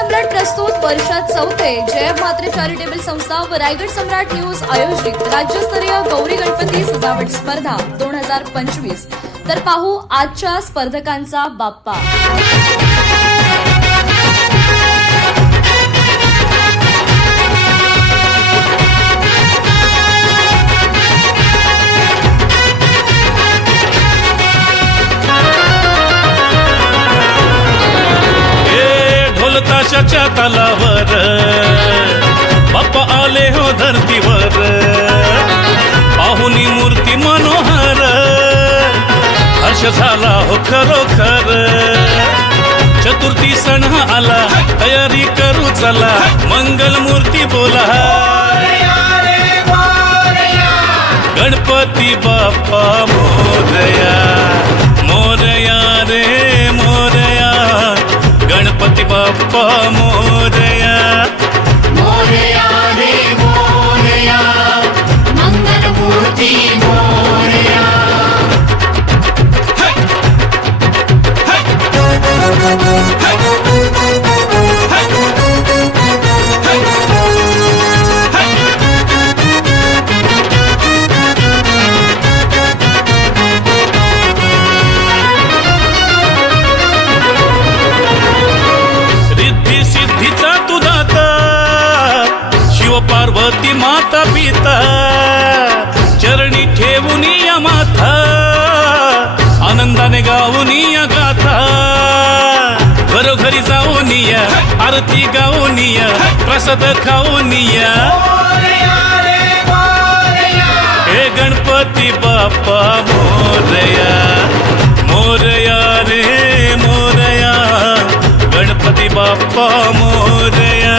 सम्राट प्रस्तुत वर्षात चौथे जय म्हात्रे चॅरिटेबल संस्था व रायगड सम्राट न्यूज आयोजित राज्यस्तरीय गौरी गणपती सजावट स्पर्धा 2025। तर पाहू आजच्या स्पर्धकांचा बाप्पा। ताशाच्या तालावर बाप्पा आले हो धरतीवर, पाहुनी मूर्ती मनोहर, हर्ष झाला हो खरोखर। चतुर्थी सण आला, तयारी करू चला, मंगल मूर्ती बोला, गणपती बाप्पा मोरया, मोरया रे मोरया, गणपती बाप्पा मोरया, मोरया रे मोरया, मंगल मूर्ती मोरया। पार्वती माता पिता चरणी ठेवून या माथा, आनंदाने गाऊन या गाथा, घरोघरी जाऊन या, आरती गाऊन या, प्रसाद खाऊन या, हे गणपती बाप्पा मोरया, मोरया रे मोरया, गणपती बाप्पा मोरया।